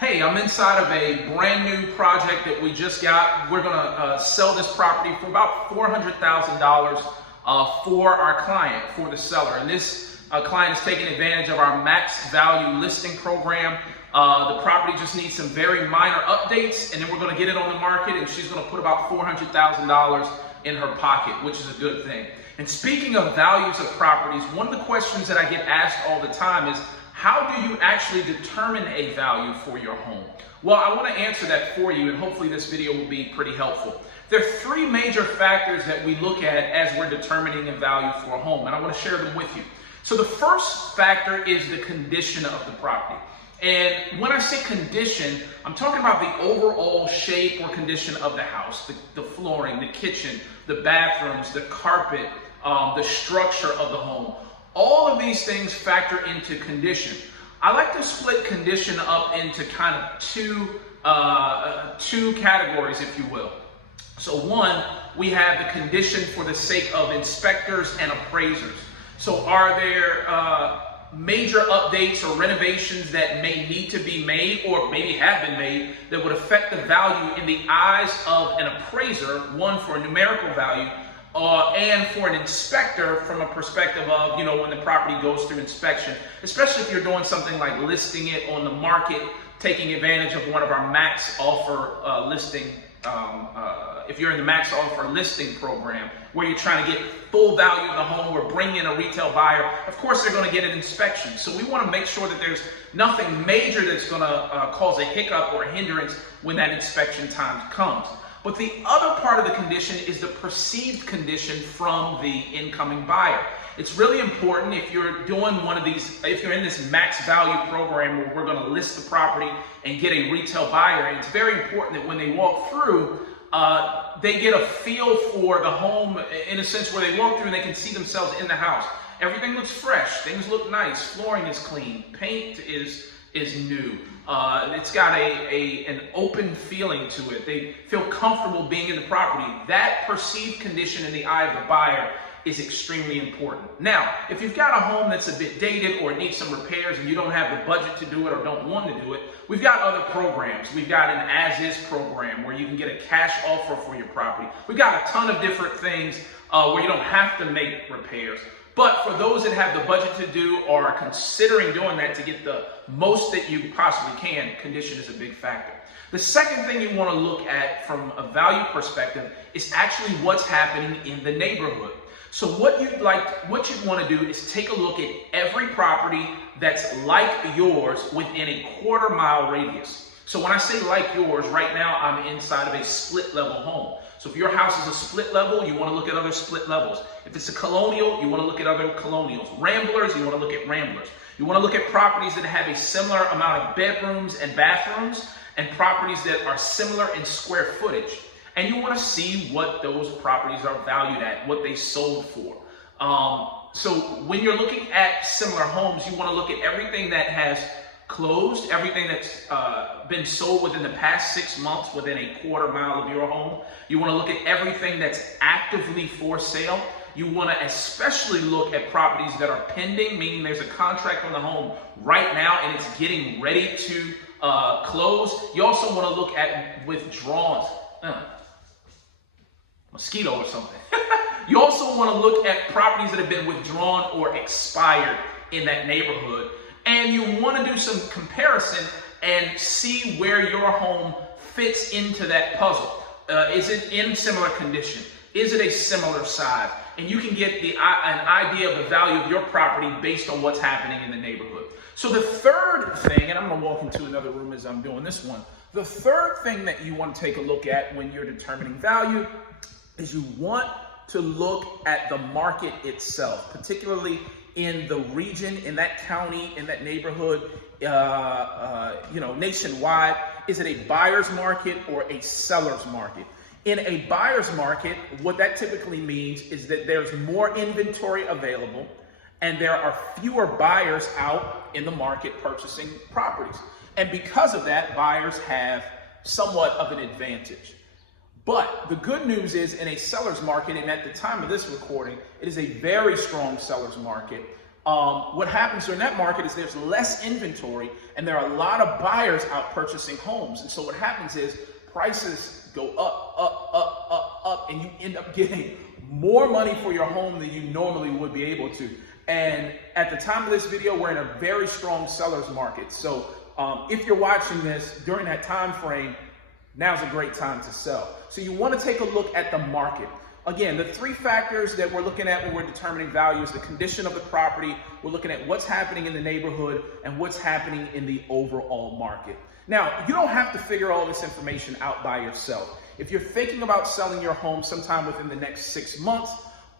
Hey, I'm inside of a brand new project that we just got. We're gonna sell this property for about $400,000 for our client, for the seller. And this client is taking advantage of our max value listing program. The property just needs some very minor updates, and then we're gonna get it on the market, and she's gonna put about $400,000 in her pocket, which is a good thing. And speaking of values of properties, one of the questions that I get asked all the time is, how do you actually determine a value for your home? Well, I want to answer that for you, and hopefully this video will be pretty helpful. There are three major factors that we look at as we're determining a value for a home, and I want to share them with you. So the first factor is the condition of the property. And when I say condition, I'm talking about the overall shape or condition of the house, the flooring, the kitchen, the bathrooms, the carpet, the structure of the home. All of these things factor into condition. I like to split condition up into kind of two categories, if you will. So one, we have the condition for the sake of inspectors and appraisers. So are there major updates or renovations that may need to be made or maybe have been made that would affect the value in the eyes of an appraiser, one for a numerical value, and for an inspector from a perspective of, when the property goes through inspection, especially if you're doing something like listing it on the market, taking advantage of one of our max offer listing, if you're in the max offer listing program, where you're trying to get full value of the home or bring in a retail buyer, of course they're going to get an inspection. So we want to make sure that there's nothing major that's going to cause a hiccup or a hindrance when that inspection time comes. But the other part of the condition is the perceived condition from the incoming buyer. It's really important if you're doing one of these, if you're in this max value program where we're going to list the property and get a retail buyer, and it's very important that when they walk through, they get a feel for the home in a sense where they walk through and they can see themselves in the house. Everything looks fresh, things look nice, flooring is clean, paint is new. It's got an open feeling to it. They feel comfortable being in the property. That perceived condition in the eye of the buyer is extremely important. Now, if you've got a home that's a bit dated or it needs some repairs and you don't have the budget to do it or don't want to do it, we've got other programs. We've got an as-is program where you can get a cash offer for your property. We've got a ton of different things where you don't have to make repairs. But for those that have the budget to do or are considering doing that to get the most that you possibly can, condition is a big factor. The second thing you want to look at from a value perspective is actually what's happening in the neighborhood. So what you'd want to do is take a look at every property that's like yours within a quarter-mile radius. So when I say like yours, right now I'm inside of a split-level home. So if your house is a split level, you want to look at other split levels. If it's a colonial, you want to look at other colonials. Ramblers, you want to look at ramblers. You want to look at properties that have a similar amount of bedrooms and bathrooms, and properties that are similar in square footage. And you want to see what those properties are valued at, what they sold for. So when you're looking at similar homes, you want to look at everything that has closed, everything that's been sold within the past 6 months within a quarter-mile of your home. You want to look at everything that's actively for sale. You want to especially look at properties that are pending, meaning there's a contract on the home right now and it's getting ready to close. You also want to look at withdrawals. Mosquito or something. You also want to look at properties that have been withdrawn or expired in that neighborhood. And you want to do some comparison and see where your home fits into that puzzle. Is it in similar condition? Is it a similar size? And you can get an idea of the value of your property based on what's happening in the neighborhood. So the third thing, and I'm going to walk into another room as I'm doing this one. The third thing that you want to take a look at when you're determining value is you want to look at the market itself, particularly in the region, in that county, in that neighborhood, nationwide. Is it a buyer's market or a seller's market? In a buyer's market, what that typically means is that there's more inventory available and there are fewer buyers out in the market purchasing properties. And because of that, buyers have somewhat of an advantage. But the good news is in a seller's market, and at the time of this recording, it is a very strong seller's market. what happens during that market is there's less inventory and there are a lot of buyers out purchasing homes. And so what happens is prices go up, and you end up getting more money for your home than you normally would be able to. And at the time of this video, we're in a very strong seller's market. So if you're watching this during that time frame, now's a great time to sell. So you want to take a look at the market. Again, the three factors that we're looking at when we're determining value is the condition of the property, we're looking at what's happening in the neighborhood, and what's happening in the overall market. Now, you don't have to figure all this information out by yourself. If you're thinking about selling your home sometime within the next 6 months,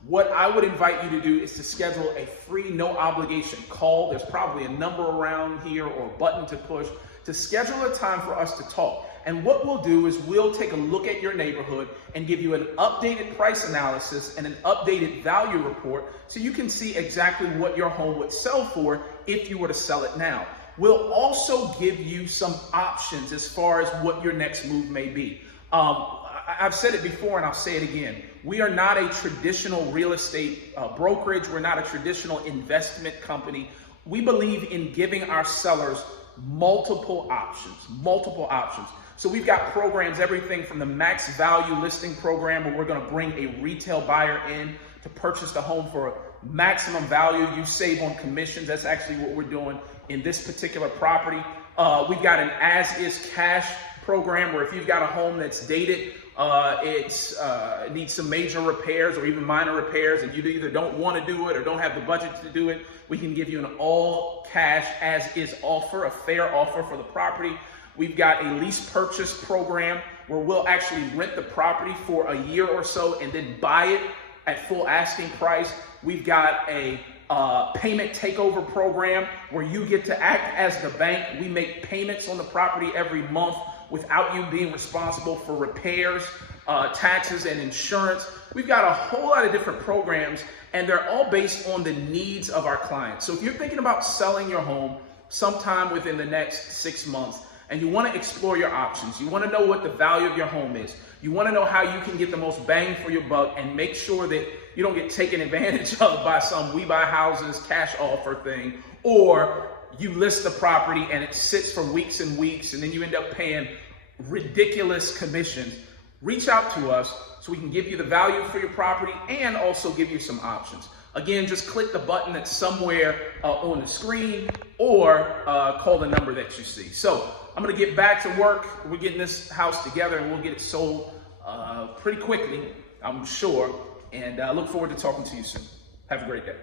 what I would invite you to do is to schedule a free, no obligation call. There's probably a number around here or a button to push to schedule a time for us to talk. And what we'll do is we'll take a look at your neighborhood and give you an updated price analysis and an updated value report so you can see exactly what your home would sell for if you were to sell it now. We'll also give you some options as far as what your next move may be. I've said it before and I'll say it again. We are not a traditional real estate brokerage. We're not a traditional investment company. We believe in giving our sellers multiple options. So we've got programs, everything from the max value listing program where we're going to bring a retail buyer in to purchase the home for maximum value. You save on commissions. That's actually what we're doing in this particular property. We've got an as-is cash program where if you've got a home that's dated, it needs some major repairs or even minor repairs, and you either don't want to do it or don't have the budget to do it, we can give you an all cash as-is offer, a fair offer for the property. We've got a lease purchase program where we'll actually rent the property for a year or so and then buy it at full asking price. We've got a payment takeover program where you get to act as the bank. We make payments on the property every month without you being responsible for repairs, taxes, and insurance. We've got a whole lot of different programs, and they're all based on the needs of our clients. So if you're thinking about selling your home sometime within the next 6 months, and you want to explore your options, you want to know what the value of your home is, you want to know how you can get the most bang for your buck and make sure that you don't get taken advantage of by some we buy houses cash offer thing, or you list the property and it sits for weeks and weeks and then you end up paying ridiculous commissions, reach out to us so we can give you the value for your property and also give you some options. Again, just click the button that's somewhere on the screen or call the number that you see. So I'm going to get back to work. We're getting this house together and we'll get it sold pretty quickly, I'm sure. And I look forward to talking to you soon. Have a great day.